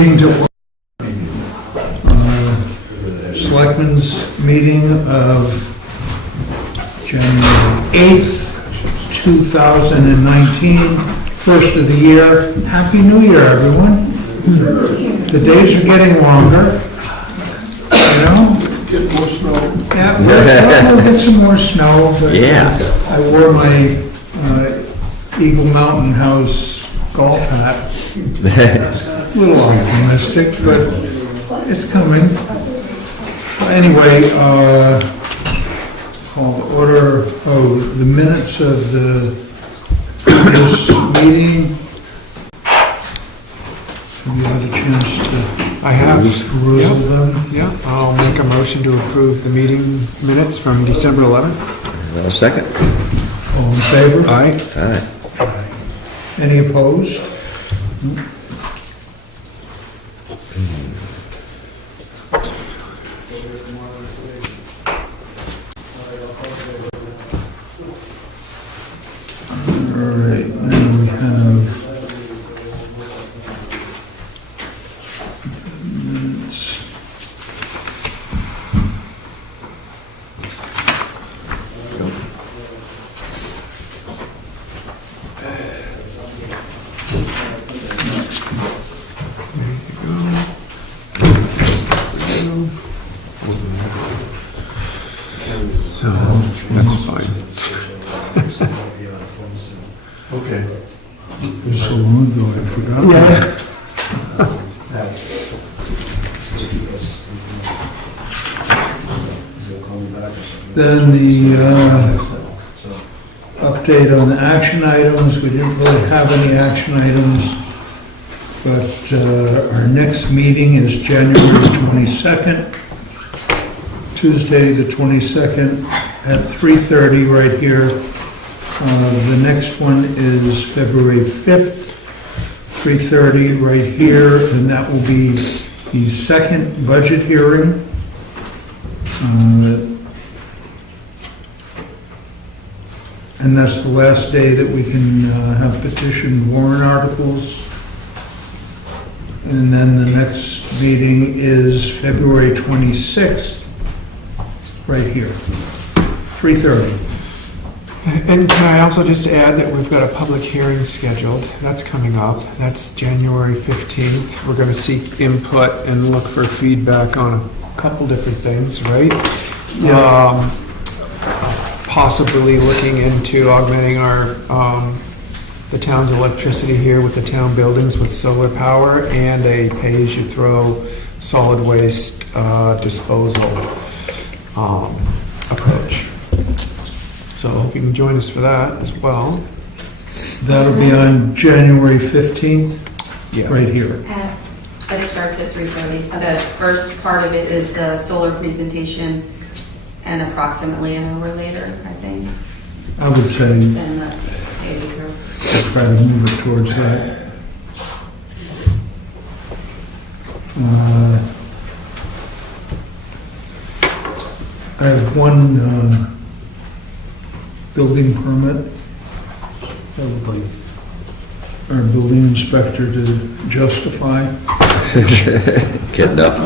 meeting to Selectmen's meeting of January 8th, 2019, first of the year. Happy New Year, everyone. The days are getting longer, you know? Get more snow. Yeah, we'll get some more snow, but I wore my Eagle Mountain House golf hat. A little optimistic, but it's coming. Anyway, call the order. The minutes of this meeting. Have you had a chance to? I have. Perusal them? Yeah, I'll make a motion to approve the meeting minutes from December 11th. I'll second. All in favor? Aye. Aye. Any opposed? All right, then we have minutes. So, that's fine. Okay. It was so long ago, I forgot. Then the update on the action items. We didn't really have any action items, but our next meeting is January 22nd, Tuesday the 22nd at 3:30 right here. The next one is February 5th, 3:30 right here, and that will be the second budget hearing. And that's the last day that we can have petitioned warrant articles. And then the next meeting is February 26th, right here, 3:30. And can I also just add that we've got a public hearing scheduled. That's coming up. That's January 15th. We're going to seek input and look for feedback on a couple different things, right? Possibly looking into augmenting our the town's electricity here with the town buildings with solar power and a pay-as-you-throw solid waste disposal approach. So I hope you can join us for that as well. That'll be on January 15th, right here. It starts at 3:30. The first part of it is the solar presentation, and approximately an hour later, I think. I would say Then the pay-as-you-throw. try to move it towards that. I have one building permit. Our building inspector to justify. Getting up.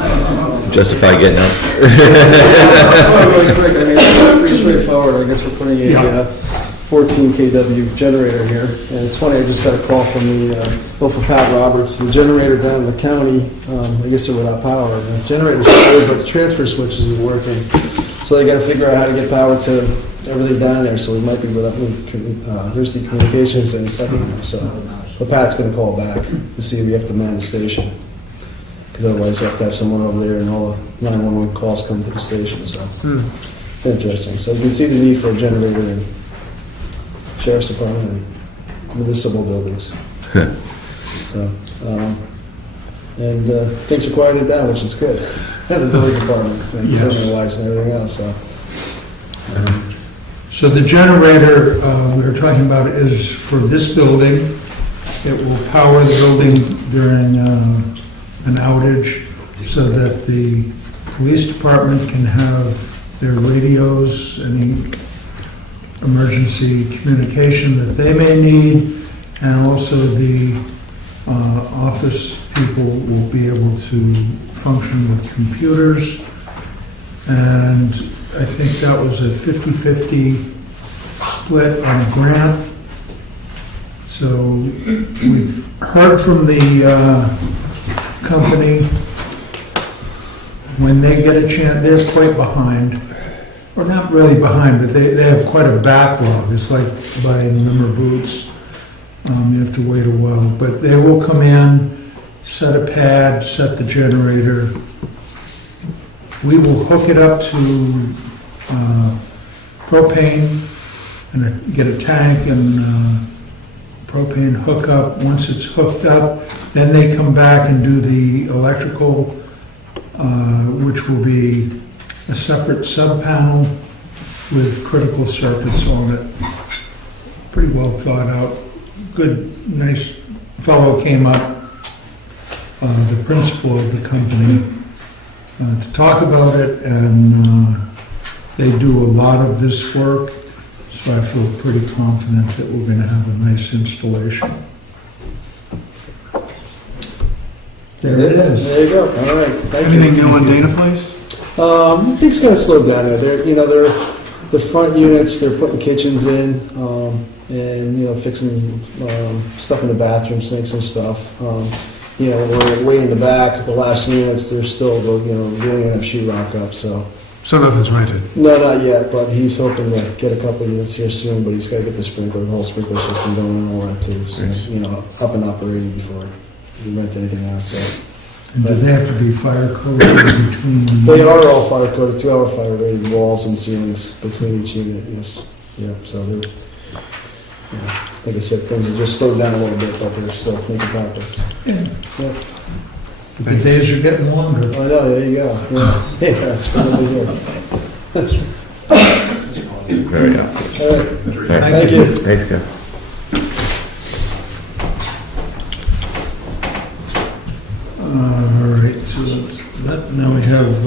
Justify getting up. Really quick, I mean, it's pretty straightforward. I guess we're putting a 14 kW generator here. And it's funny, I just got a call from from Pat Roberts, the generator down in the county. I guess they're without power. The generator's good, but the transfer switch isn't working. So they got to figure out how to get power to everything down there. So we might be without emergency communications in a second. So Pat's going to call back to see if we have to man the station. Because otherwise you have to have someone over there and all the 911 calls come to the station. So interesting. So you can see the need for a generator in Sheriff's Department and municipal buildings. So, things are quieted down, which is good. And the building department, and wise and everything else. So the generator we were talking about is for this building. It will power the building during an outage so that the police department can have their radios, any emergency communication that they may need, and also the office people will be able to function with computers. And I think that was a 50-50 split on a grant. So we've heard from the company. When they get a chance, they're quite behind. Or not really behind, but they have quite a backlog. It's like buying limber boots. You have to wait a while. But they will come in, set a pad, set the generator. We will hook it up to propane and get a tank and propane hookup. Once it's hooked up, then they come back and do the electrical, which will be a separate sub-panel with critical circuits on it. Pretty well thought out. Good, nice fellow came up, the principal of the company, to talk about it, and they do a lot of this work, so I feel pretty confident that we're going to have a nice installation. There it is. There you go. All right. Thank you. Anything new on Dana Place? I think it's going to slow down there. They're the front units. They're putting kitchens in, and fixing stuff in the bathroom, sinks and stuff. We're way in the back. The last units, they're still doing enough sheetrock up. So Nothing's rented. no, not yet. But he's hoping to get a couple of units here soon. But he's got to get the whole sprinkler system going and all that too. So up and operating before we rent anything out. So. And do they have to be fire coded between? They are all fire coded, 2-hour fire rated walls and ceilings between each unit, yes. Yeah, so they're, like I said, things have just slowed down a little bit, but they're still making progress. Yeah. Yeah. The days are getting longer. I know, there you go. Yeah, that's probably here. Very good. All right, Thank you. Thanks, Scott. All right, so that's that. Now we have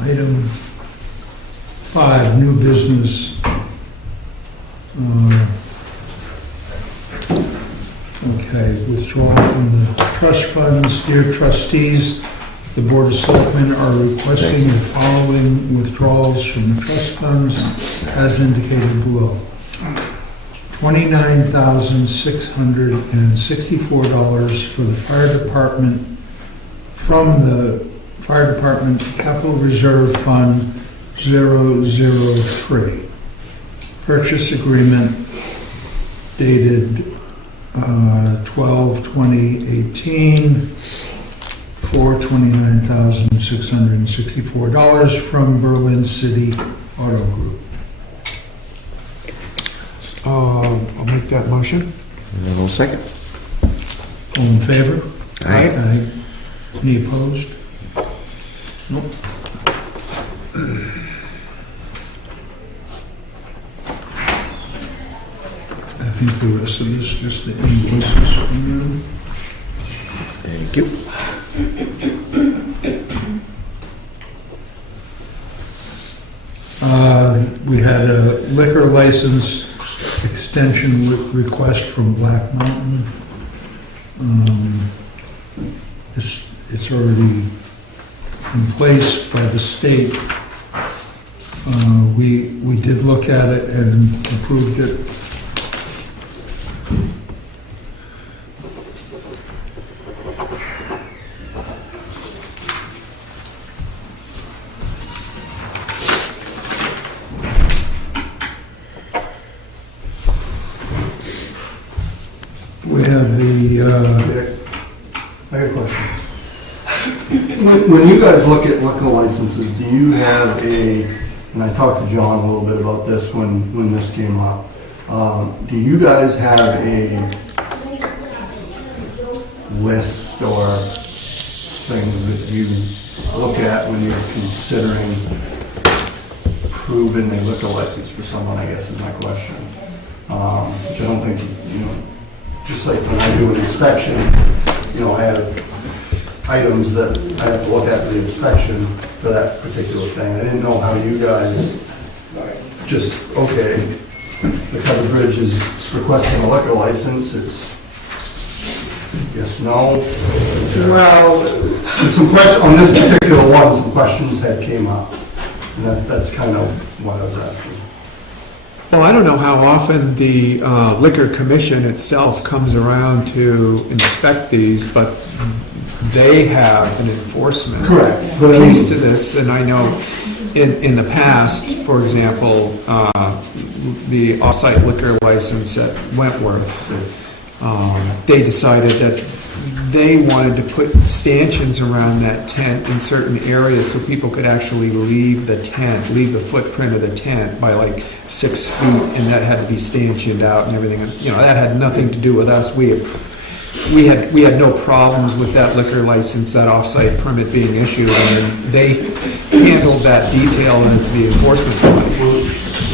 item 5, new business. Okay, withdrawal from the trust funds. Dear trustees, the Board of Selectmen are requesting the following withdrawals from the trust funds as indicated below. $29,664 for the fire department from the Fire Department Capital Reserve Fund 003. Purchase agreement dated 12/20/18 for $29,664 from Berlin City Auto Group. I'll make that motion. And I'll second. All in favor? Aye. Any opposed? Nope. I think the rest of this is just the invoices from you. Thank you. We had a liquor license extension request from Black Mountain. It's already in place by the state. We did look at it and approved it. We have the, I got a question. When you guys look at liquor licenses, do you have and I talked to John a little bit about this when this came up, do you guys have a list or things that you look at when you're considering approving a liquor license for someone, I guess is my question. Which I don't think, just like when I do an inspection, I have items that I have to look at for the inspection for that particular thing. I didn't know how you guys just, okay, the covered bridge is requesting a liquor license, it's yes, no. Well, There's some question, on this particular one, some questions that came up. And that's kind of what I was asking. Well, I don't know how often the Liquor Commission itself comes around to inspect these, but they have an enforcement Correct. But I mean- piece to this, and I know in the past, for example, the off-site liquor license at Wentworth, they decided that they wanted to put stanchions around that tent in certain areas so people could actually leave the tent, leave the footprint of the tent by like 6 feet, and that had to be stanchioned out and everything. You know, that had nothing to do with us. We had no problems with that liquor license, that off-site permit being issued, and they handled that detail as the enforcement body.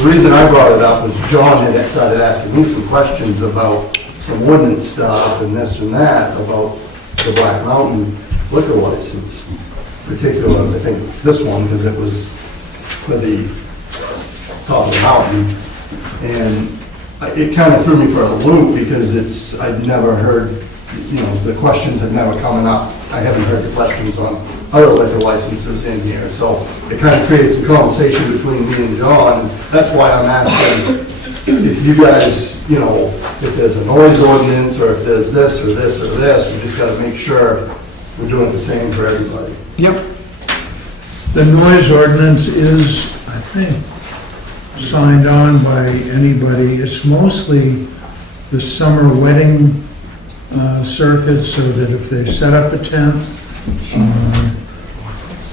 The reason I brought it up was John had started asking me some questions about some ordinance stuff and this and that about the Black Mountain liquor license. Particularly, I think this one, because it was for the top of the mountain. And it kind of threw me for a loop because I'd never heard, the questions had never come up. I haven't heard the questions on other liquor licenses in here. So it kind of created some conversation between me and John. That's why I'm asking if you guys, if there's a noise ordinance or if there's this or this or this, we just got to make sure we're doing the same for everybody. Yep. the noise ordinance is, I think, signed on by anybody. It's mostly the summer wedding circuit, so that if they set up a tent,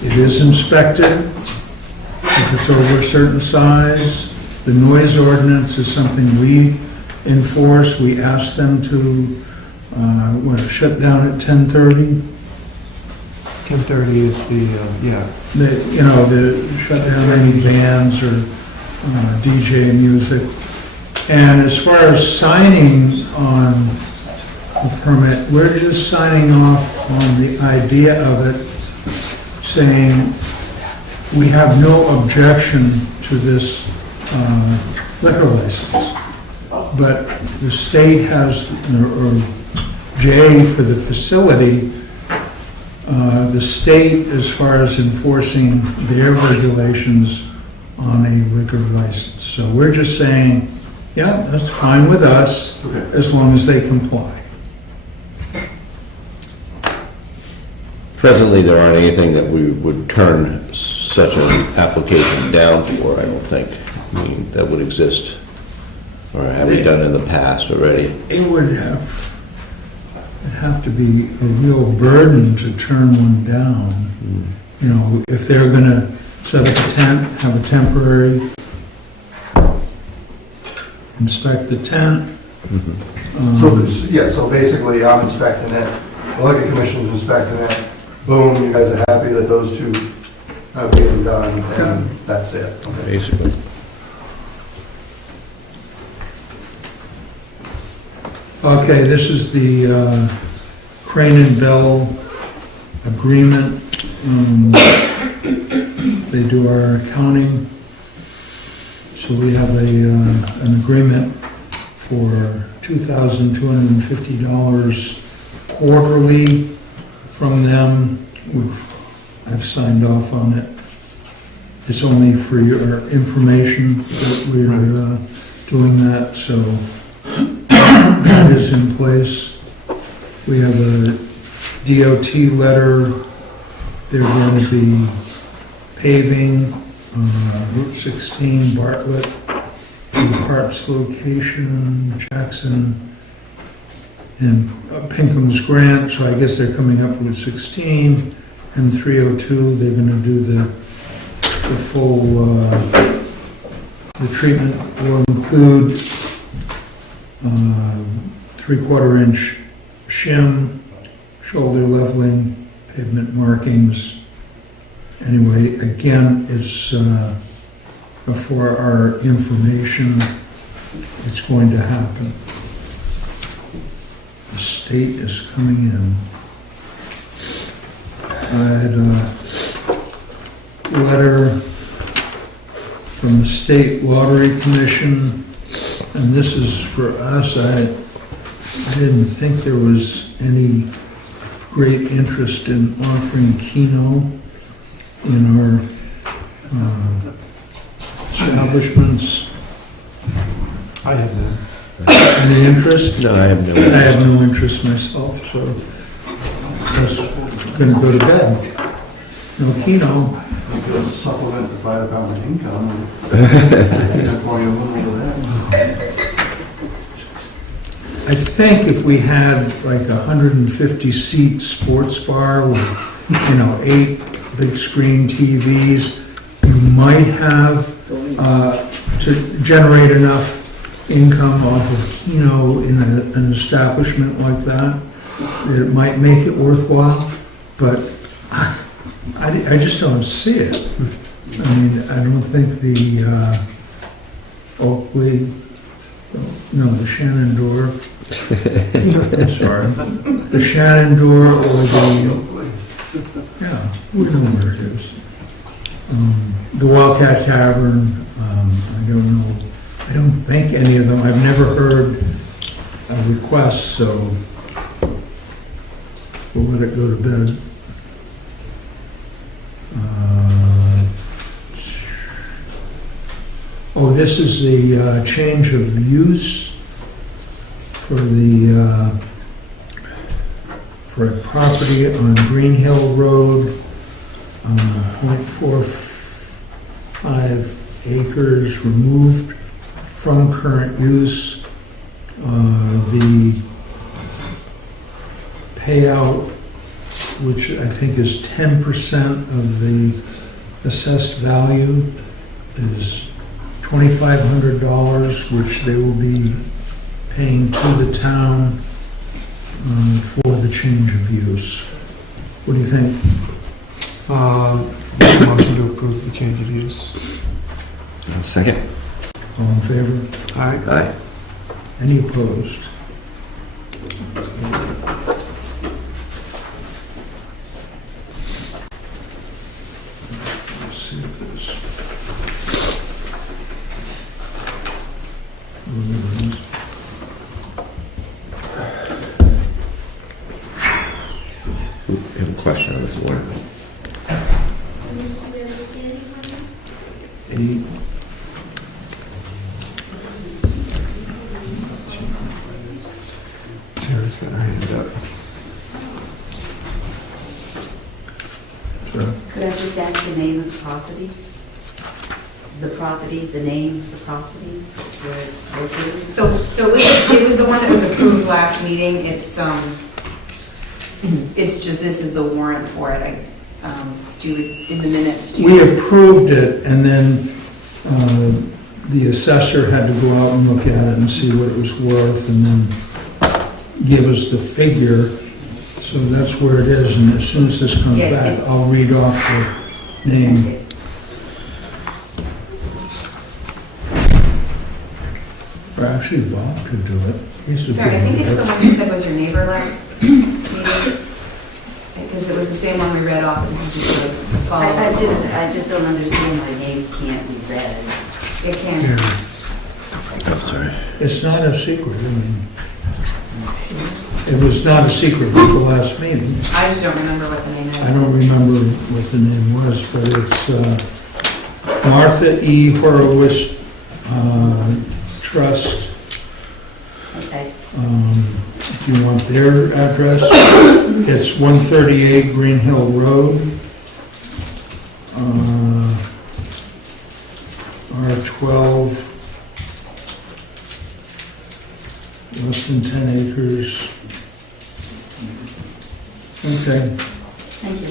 it is inspected. If it's over a certain size, the noise ordinance is something we enforce. We ask them to, shut down at 10:30. 10:30 is the, yeah. The shut down any bands or DJ music. And as far as signing on the permit, we're just signing off on the idea of it, saying we have no objection to this liquor license. But the state has, or J for the facility, the state, as far as enforcing their regulations on a liquor license. So we're just saying, yeah, that's fine with us, as long as they comply. Presently, there aren't anything that we would turn such an application down for, I don't think. I mean, that would exist, or have we done in the past already? It would have to be a real burden to turn one down. You know, if they're gonna set up a tent, have a temporary, inspect the tent. So basically, I'm inspecting it, the liquor commission's inspecting it, boom, you guys are happy that those two have been done, and that's it. Okay. Basically. Okay, this is the Crane and Bell agreement. They do our accounting. So we have an agreement for $2,250 quarterly from them. I've signed off on it. It's only for your information that we're doing that, so that is in place. We have a DOT letter. They're going to be paving Route 16, Bartlett, the Parks location, Jackson, and Pinkham's Grant, so I guess they're coming up Route 16, and 302, they're going to do the full, the treatment will include 3/4 inch shim, shoulder leveling, pavement markings. Anyway, again, it's for our information, it's going to happen. The state is coming in. I had a letter from the State Lottery Commission and this is for us, I didn't think there was any great interest in offering Keno in our establishments. I have none. Any interest? No, I have no I have interest. no interest myself, so just gonna go to bed. No Keno. To supplement the fire department income, and keep pouring a little over there. I think if we had like a 150-seat sports bar with, 8 big screen TVs, you might have to generate enough income off of Keno in an establishment like that. It might make it worthwhile, but I just don't see it. I mean, I don't think the Oakley, no, the Shenandoah, I'm sorry, the Shenandoah or yeah, we know where it is. The Wildcat Tavern, I don't know, I don't think any of them, I've never heard a request, so we'll let it go to bed. Oh, this is the change of use for for a property on Green Hill Road, 0.45 acres removed from current use. The payout, which I think is 10% of the assessed value, is $2,500, which they will be paying to the town for the change of use. What do you think? Make a motion to approve the change of use. Second? All in favor? Aye. Aye. Any opposed? Let's see if there's... I have a question on this one. Eight. Sarah's got her hand up. Could I just ask the name of the property? The property, the name of the property, where it's located? So it was the one that was approved last meeting. It's just, this is the warrant for it. I do it in the minutes. We approved it, and then the assessor had to go out and look at it and see what it was worth, and then give us the figure. So that's where it is, and as soon as this comes Yeah, back, it- I'll read off the name. Or actually, Bob could do it. He's the Sorry, I think it's the one you said was your neighbor last meeting. Because it was the same one we read off. This is just the follow-up. I just don't understand why names can't be read. It can. I'm sorry. It's not a secret, I mean, it was not a secret at the last meeting. I just don't remember what the name is. I don't remember what the name was, but it's Martha E. Horowitz Trust. Okay. Do you want their address? It's 138 Green Hill Road, R12, less than 10 acres. Okay. Thank you.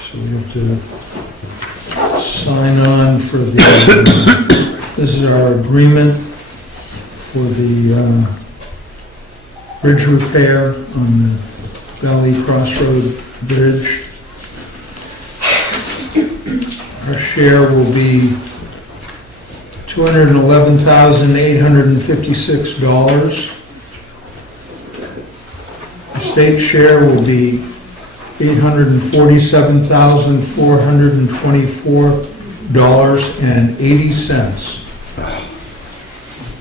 So we have to sign on for the, this is our agreement for the bridge repair on the Valley Crossroad Bridge. Our share will be $211,856. The state share will be $847,424.80.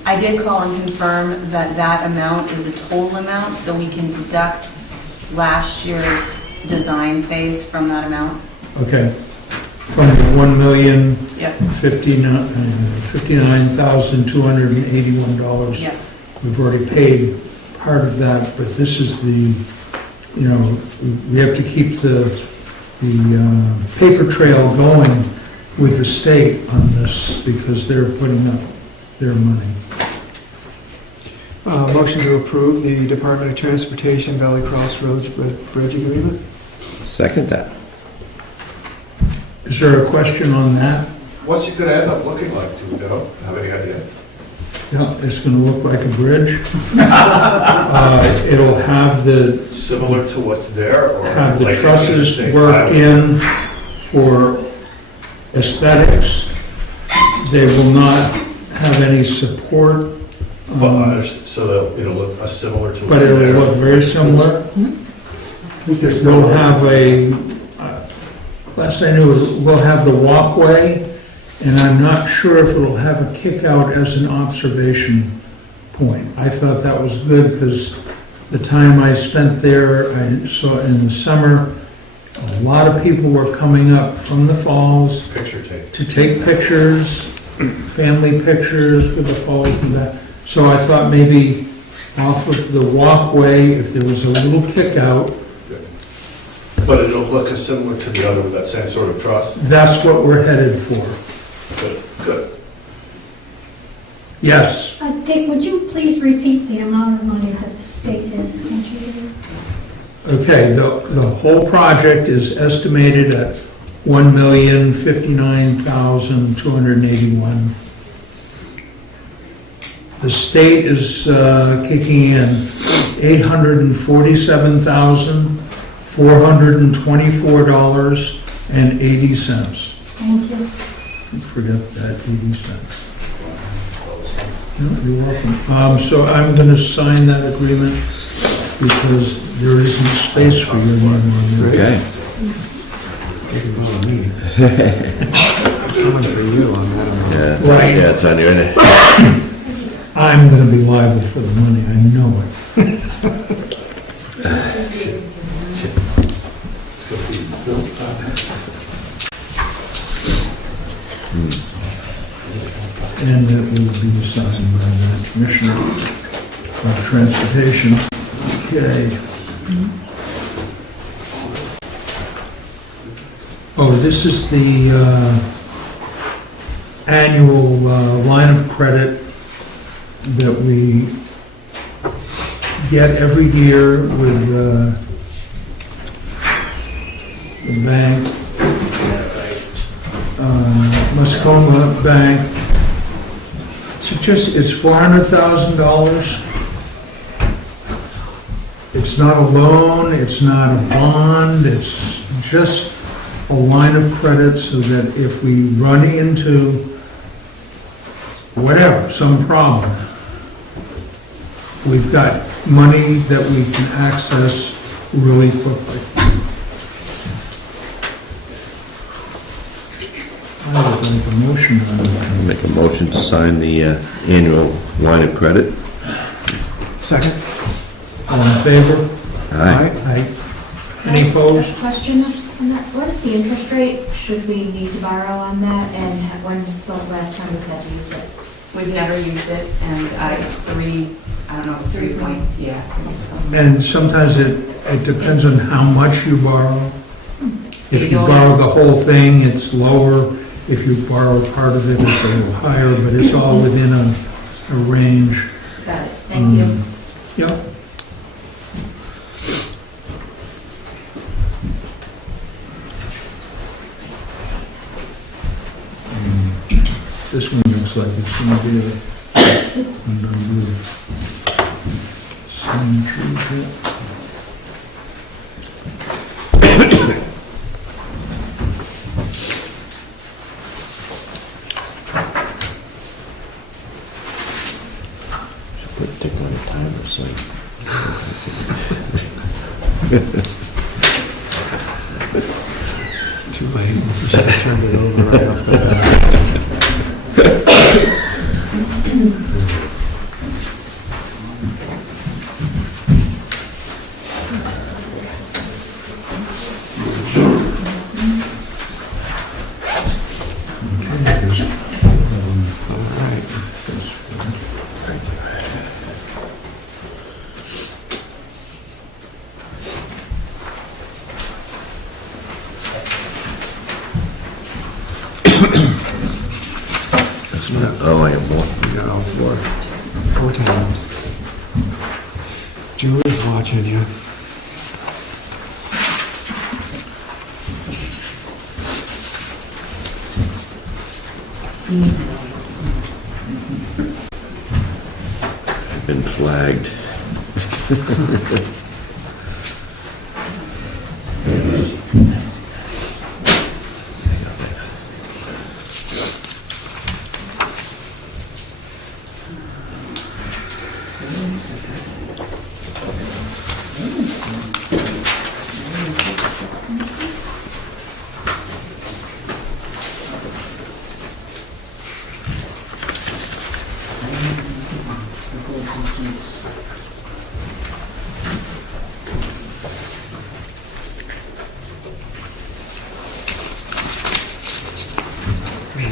I did call and confirm that that amount is the total amount, so we can deduct last year's design phase from that amount. Okay, from the Yep, $1,059,281. yep. We've already paid part of that, but this is the, we have to keep the paper trail going with the state on this because they're putting up their money. Motion to approve the Department of Transportation Valley Crossroads Bridge Agreement. Second that. Is there a question on that? What's it gonna end up looking like, do you know? Have any idea? Yeah, it's gonna look like a bridge. It'll have the Similar to what's there, or? have the like an trusses interstate worked highway? in for aesthetics. They will not have any support, So that it'll look similar to but what's it there? will look very similar. We'll have last I knew, we'll have the walkway, and I'm not sure if it'll have a kick out as an observation point. I thought that was good because the time I spent there, I saw in the summer, a lot of people were coming up from the falls Picture tape. to take pictures, family pictures with the falls and that. So I thought maybe off of the walkway, if there was a little kick out, But it'll look as similar to the other with that same sort of truss? that's what we're headed for. Good, good. Yes, Dick, would you please repeat the amount of money that the state is contributing? okay, the whole project is estimated at $1,059,281. The state is kicking in $847,424.80. Thank you. Forget that, 80 cents. No, you're welcome. So I'm going to sign that agreement because there isn't space for your name on there. Okay. Doesn't bother me. Coming for you on that. Yeah, Right. yeah, it's on your, I'm going to be liable for the money, I know it. And that will be signed by the Commissioner of Transportation. Okay. Oh, this is the annual line of credit that we get every year with the bank, Muscoma Bank. It's $400,000. It's not a loan, it's not a bond, it's just a line of credit so that if we run into whatever, some problem, we've got money that we can access really quickly. I would make a motion on that. make a motion to sign the annual line of credit. Second? All in favor? Aye. Aye. Any opposed? Question on that, what is the interest rate, should we need to borrow on that, and when's the last time we've had to use it? We've never used it, and it's 3 point, yeah. And sometimes it depends on how much you borrow. If you You'll- borrow the whole thing, it's lower. If you borrow part of it, it's a little higher, but it's all within a range. Got it, thank you. Yep. This one looks like it's going to be a number of signatures here. It's too late. We should have turned it over right off the bat. All right. Oh, I have more. We got all four times. Julie's watching you. I've been flagged.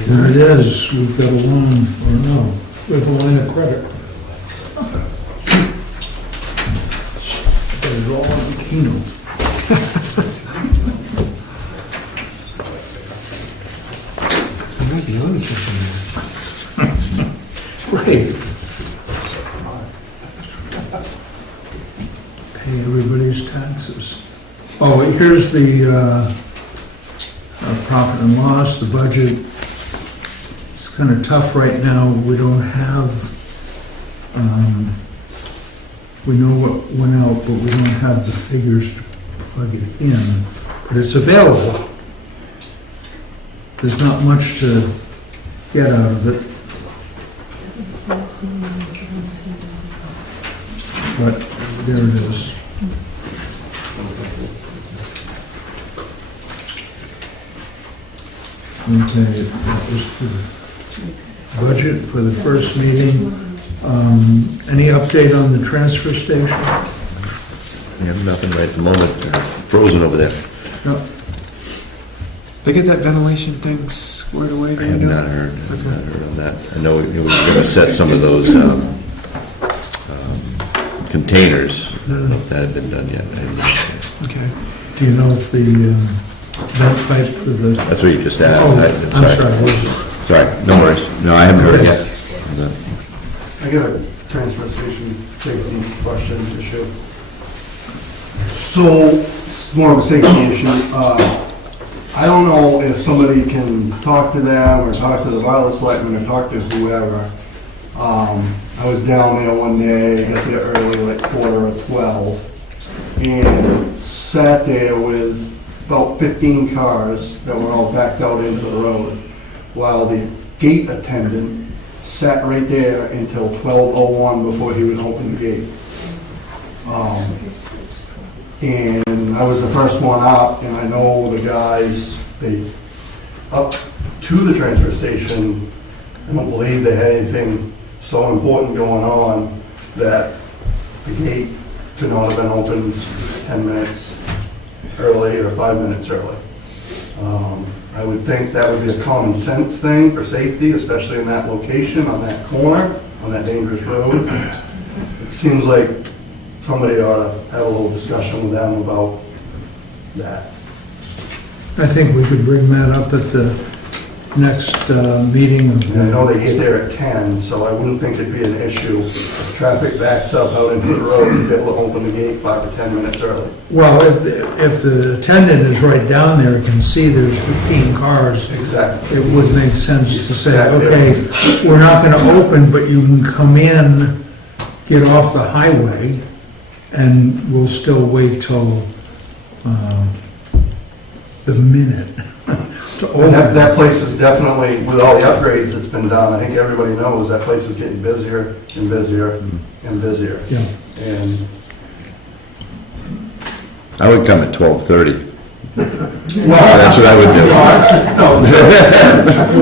There it is, we've got a loan, or no, we have a line of credit. Got it all on the Keno. You might be onto something there. Right. Pay everybody's taxes. Oh, here's the profit and loss, the budget. It's kind of tough right now. We don't have, we know what went out, but we don't have the figures to plug it in. But it's available. There's not much to get out of it. But there it is. Okay, that was for the budget for the first meeting. Any update on the transfer station? We have nothing right at the moment. They're frozen over there. No. They get that ventilation thing squared away? I do you have know? not heard of that. I know we were going to set some of those containers. I don't know if that had been done yet. Okay. Do you know if the vent pipe for the... That's what you just asked. Oh, I'm I'm sorry. Sorry, no worries. No, I haven't heard yet. I got a transfer station safety question issue. So, it's more of a safety issue. I don't know if somebody can talk to them or talk to the wireless selectmen or talk to whoever. I was down there one day, got there early, like 11:45, and sat there with about 15 cars that were all backed out into the road, while the gate attendant sat right there until 12:01 before he would open the gate. And I was the first one up, and I know the guys, they, up to the transfer station, I don't believe they had anything so important going on that the gate could not have been opened 10 minutes early or 5 minutes early. I would think that would be a common sense thing for safety, especially in that location, on that corner, on that dangerous road. It seems like somebody ought to have a little discussion with them about that. I think we could bring that up at the next meeting of And I know the... they get there at 10, so I wouldn't think it'd be an issue. If traffic backs up out into the road, you'd be able to open the gate 5 or 10 minutes early. Well, if the attendant is right down there, can see there's 15 cars, Exactly. it would make sense to say, Exactly. okay, we're not gonna open, but you can come in, get off the highway, and we'll still wait till the minute to And open. that place is definitely, with all the upgrades that's been done, I think everybody knows that place is getting busier and busier and busier. Yeah. And I would come at 12:30. That's what I would do.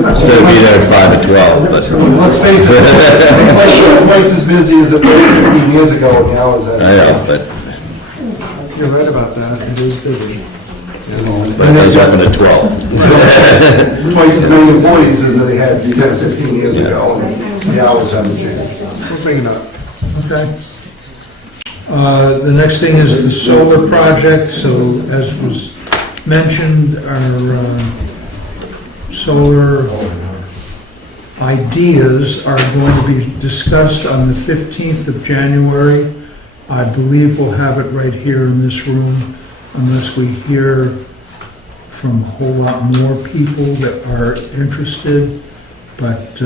Instead of being there at 5 to 12, but. Let's face it, twice as busy as it was 15 years ago, now is that? I know, but You're right about that, it is busy. it does open at 12. Twice as many employees as they had 15 years ago, and the hours haven't changed. We'll bring it up. Okay. The next thing is the solar project. So as was mentioned, our solar ideas are going to be discussed on the 15th of January. I believe we'll have it right here in this room unless we hear from a whole lot more people that are interested. But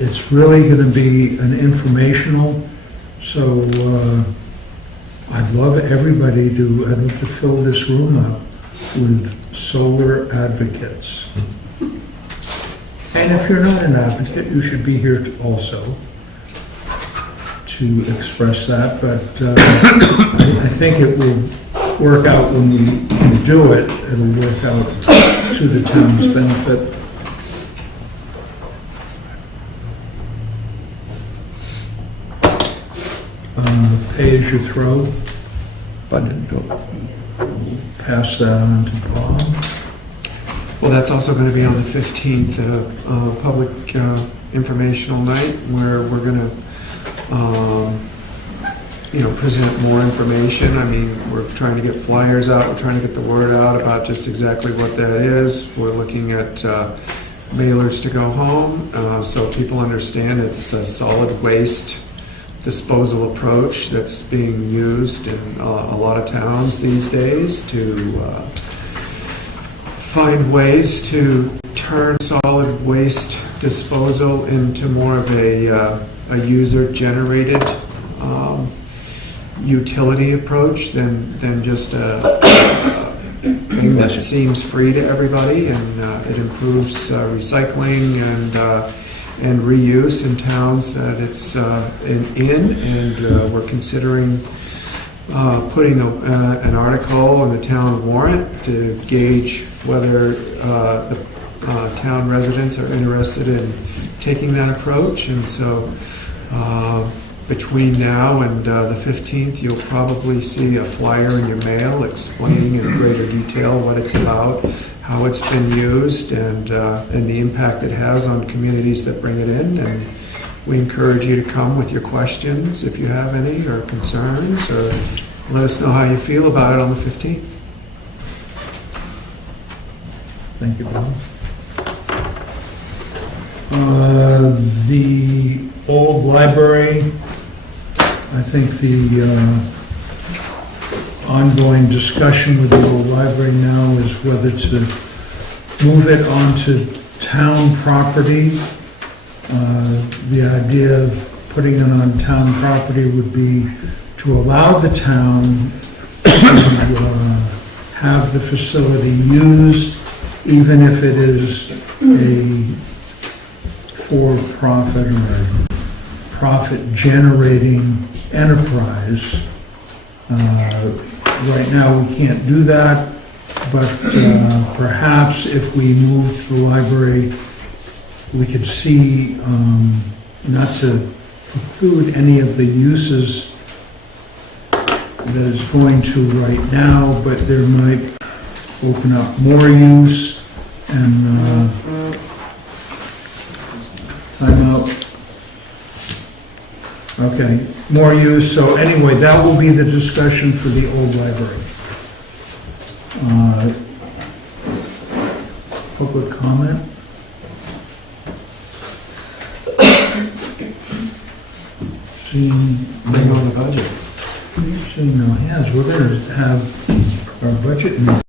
it's really going to be an informational. So I'd love everybody to fill this room up with solar advocates. And if you're not an advocate, you should be here also to express that. But I think it will work out when we can do it. It'll work out to the town's benefit. Pay as you throw. Budget go. Pass that on to Bob. Well, that's also going to be on the 15th at a public informational night where we're going to, present more information. I mean, we're trying to get flyers out, we're trying to get the word out about just exactly what that is. We're looking at mailers to go home so people understand it's a solid waste disposal approach that's being used in a lot of towns these days to find ways to turn solid waste disposal into more of a user-generated utility approach than just a thing that seems free to everybody, and it improves recycling and reuse in towns that it's in, and we're considering putting an article on the town warrant to gauge whether the town residents are interested in taking that approach. And so between now and the 15th, you'll probably see a flyer in your mail explaining in greater detail what it's about, how it's been used, and the impact it has on communities that bring it in. And we encourage you to come with your questions if you have any, or concerns, or let us know how you feel about it on the 15th. Thank you, Bob. The old library, I think the ongoing discussion with the old library now is whether to move it onto town property. The idea of putting it on town property would be to allow the town to have the facility used, even if it is a for-profit or profit-generating enterprise. Right now, we can't do that, but perhaps if we moved the library, we could see, not to preclude any of the uses that it's going to right now, but there might open up more use and time out. Okay, more use. So anyway, that will be the discussion for the old library. Public comment? Seeing Bring on the budget. no hands, we're going to have our budget meeting